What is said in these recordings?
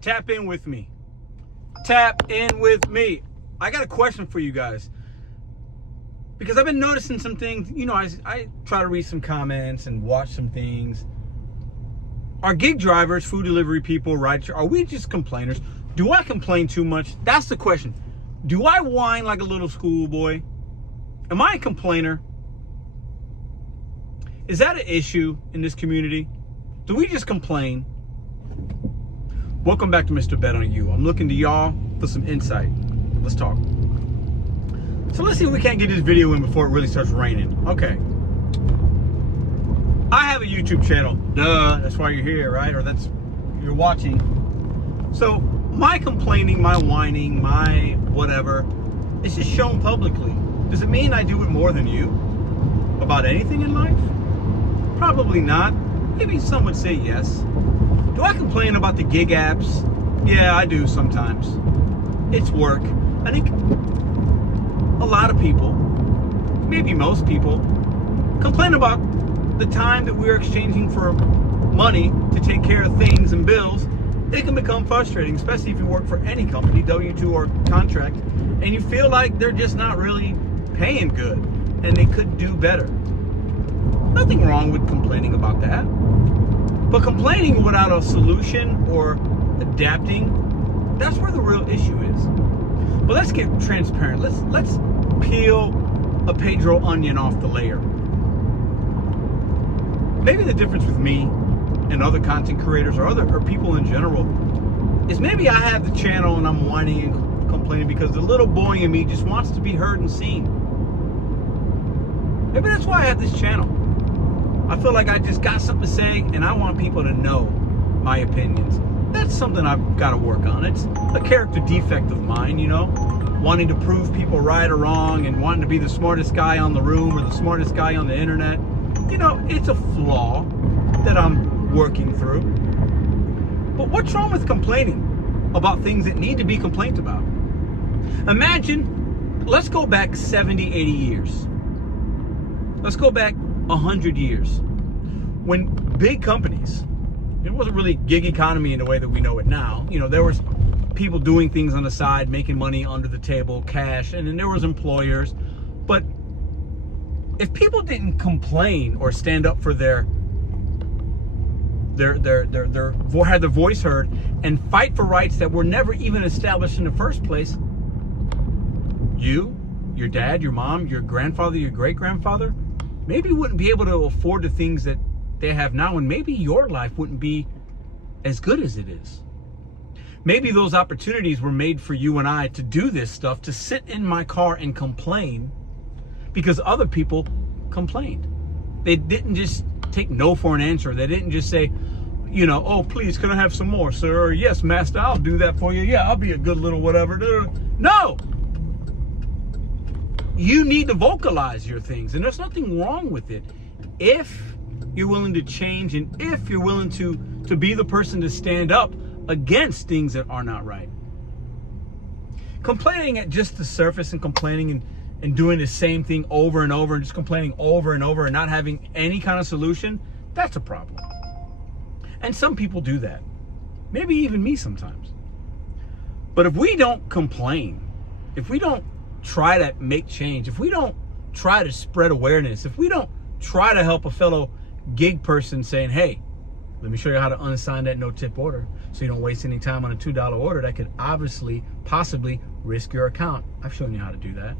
Tap in with me. Tap in with me. I got a question for you guys. Because I've been noticing some things. You know, I try to read some comments and watch some things. Are gig drivers, food delivery people, rideshare, are we just complainers? Do I complain too much? That's the question. Do I whine like a little schoolboy? Am I a complainer? Is that an issue in this community? Do we just complain? Welcome back to Mr.BetonYou. I'm looking to y'all for some insight. Let's talk. So let's see if we can't get this video in before it really starts raining. Okay. I have a YouTube channel. Duh, that's why you're here, right? Or you're watching. So my complaining, my whining, my whatever, it's just shown publicly. Does it mean I do it more than you about anything in life? Probably not. Maybe some would say yes. Do I complain about the gig apps? Yeah, I do sometimes. It's work. I think a lot of people, maybe most people, complain about the time that we're exchanging for money to take care of things and bills. It can become frustrating, especially if you work for any company, W-2 or contract, and you feel like they're just not really paying good and they could do better. Nothing wrong with complaining about that. But complaining without a solution or adapting, that's where the real issue is. But let's get transparent. Let's peel a Pedro onion off the layer. Maybe the difference with me and other content creators or people in general is maybe I have the channel and I'm whining and complaining because the little boy in me just wants to be heard and seen. Maybe that's why I have this channel. I feel like I just got something to say and I want people to know my opinions. That's something I've got to work on. It's a character defect of mine, you know, wanting to prove people right or wrong and wanting to be the smartest guy on the room or the smartest guy on the internet. You know, it's a flaw that I'm working through. But what's wrong with complaining about things that need to be complained about? Imagine, let's go back 70, 80 years. Let's go back 100 years. When big companies, it wasn't really gig economy in the way that we know it now. You know, there was people doing things on the side, making money under the table, cash, and then there was employers. But if people didn't complain or stand up for had their voice heard and fight for rights that were never even established in the first place, you, your dad, your mom, your grandfather, your great-grandfather, maybe wouldn't be able to afford the things that they have now, and maybe your life wouldn't be as good as it is. Maybe those opportunities were made for you and I to do this stuff, to sit in my car and complain because other people complained. They didn't just take no for an answer. They didn't just say, you know, oh, please, can I have some more, sir? Or, yes, master, I'll do that for you. Yeah, I'll be a good little whatever. No! You need to vocalize your things, and there's nothing wrong with it if you're willing to change and if you're willing to be the person to stand up against things that are not right. Complaining at just the surface and complaining and doing the same thing over and over and just complaining over and over and not having any kind of solution, that's a problem. And some people do that. Maybe even me sometimes. But if we don't complain, if we don't try to make change, if we don't try to spread awareness, if we don't try to help a fellow gig person saying, hey, let me show you how to unassign that no tip order so you don't waste any time on a $2 order that could obviously, possibly risk your account. I've shown you how to do that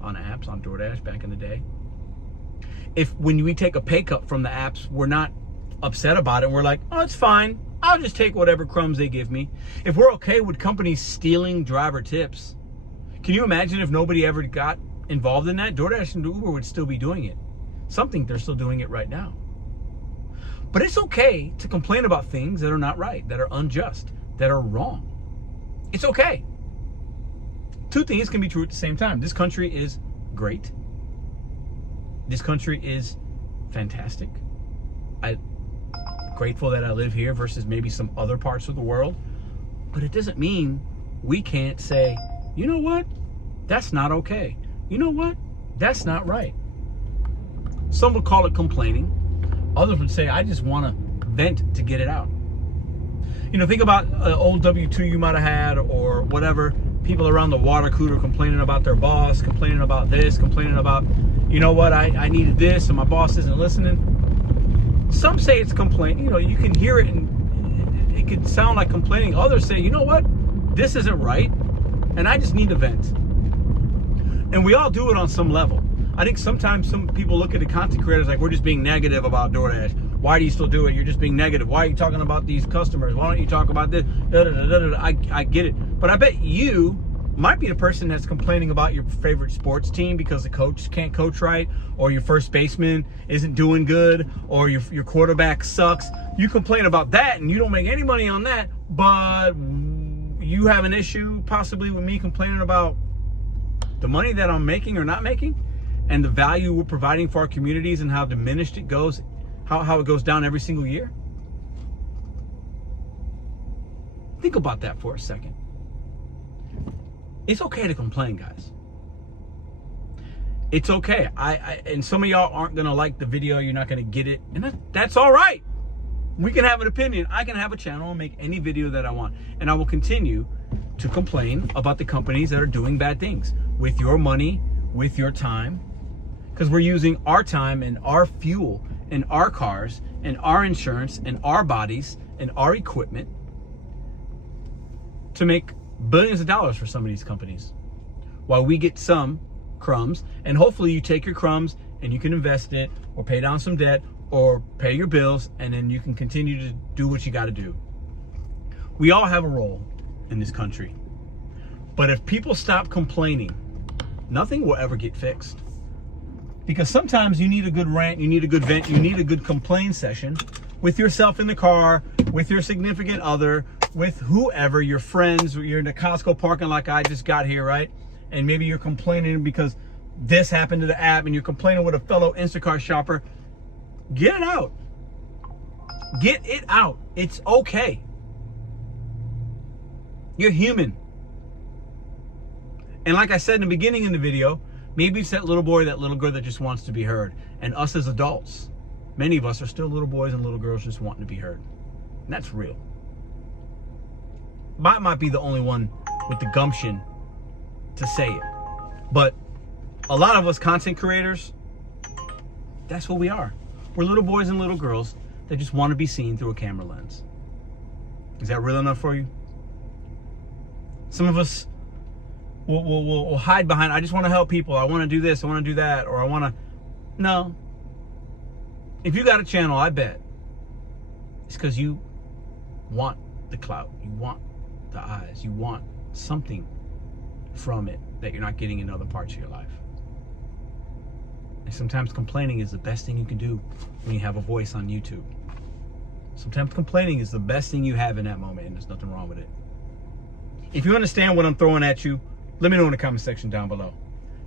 on apps, on DoorDash back in the day. If when we take a pay cut from the apps, we're not upset about it, we're like, oh, it's fine, I'll just take whatever crumbs they give me. If we're okay with companies stealing driver tips, can you imagine if nobody ever got involved in that? DoorDash and Uber would still be doing it. Something they're still doing it right now. But it's okay to complain about things that are not right, that are unjust, that are wrong. It's okay. Two things can be true at the same time. This country is great. This country is fantastic. I'm grateful that I live here versus maybe some other parts of the world. But it doesn't mean we can't say, you know what? That's not okay. You know what? That's not right. Some would call it complaining. Others would say, I just want to vent to get it out. Think about an old W-2 you might have had or whatever. People around the water cooler complaining about their boss, complaining about this, complaining about, I needed this and my boss isn't listening. Some say it's complaining. You can hear it and it could sound like complaining. Others say, this isn't right and I just need to vent. And we all do it on some level. I think sometimes some people look at the content creators like we're just being negative about DoorDash. Why do you still do it? You're just being negative. Why are you talking about these customers? Why don't you talk about this? I get it. But I bet you might be the person that's complaining about your favorite sports team because the coach can't coach right, or your first baseman isn't doing good, or your quarterback sucks. You complain about that and you don't make any money on that, but you have an issue possibly with me complaining about the money that I'm making or not making and the value we're providing for our communities and how diminished it goes, how it goes down every single year. Think about that for a second. It's okay to complain, guys. It's okay. And some of y'all aren't gonna like the video, you're not gonna get it, and that's all right. We can have an opinion. I can have a channel and make any video that I want, and I will continue to complain about the companies that are doing bad things with your money, with your time, because we're using our time and our fuel and our cars and our insurance and our bodies and our equipment to make billions of dollars for some of these companies, while we get some crumbs. And hopefully you take your crumbs and you can invest it or pay down some debt or pay your bills, and then you can continue to do what you got to do. We all have a role in this country, but if people stop complaining, nothing will ever get fixed. Because sometimes you need a good rant, you need a good vent, you need a good complain session with yourself in the car, with your significant other, with whoever, your friends. You're in the Costco parking lot like I just got here, right? And maybe you're complaining because this happened to the app, and you're complaining with a fellow Instacart shopper. Get it out. Get it out. It's okay. You're human. And like I said in the beginning of the video, maybe it's that little boy, that little girl that just wants to be heard. And us as adults, many of us are still little boys and little girls just wanting to be heard. And that's real. I might be the only one with the gumption to say it. But a lot of us content creators, that's what we are. We're little boys and little girls that just want to be seen through a camera lens. Is that real enough for you? Some of us will hide behind, I just want to help people. I want to do this, I want to do that, or I want to... No. If you got a channel, I bet it's because you want the clout. You want the eyes. You want something from it that you're not getting in other parts of your life. And sometimes complaining is the best thing you can do when you have a voice on YouTube. Sometimes complaining is the best thing you have in that moment, and there's nothing wrong with it. If you understand what I'm throwing at you, let me know in the comment section down below.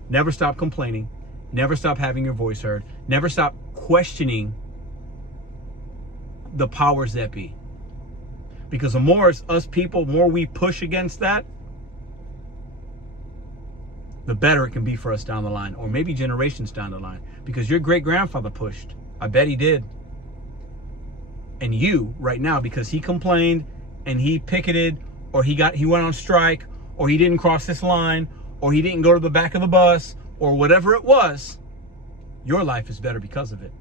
Never stop complaining. Never stop having your voice heard. Never stop questioning the powers that be. Because the more us people, more we push against that, the better it can be for us down the line, or maybe generations down the line. Because your great-grandfather pushed. I bet he did. And you, right now, because he complained and he picketed, or he went on strike, or he didn't cross this line, or he didn't go to the back of the bus, or whatever it was, your life is better because of it.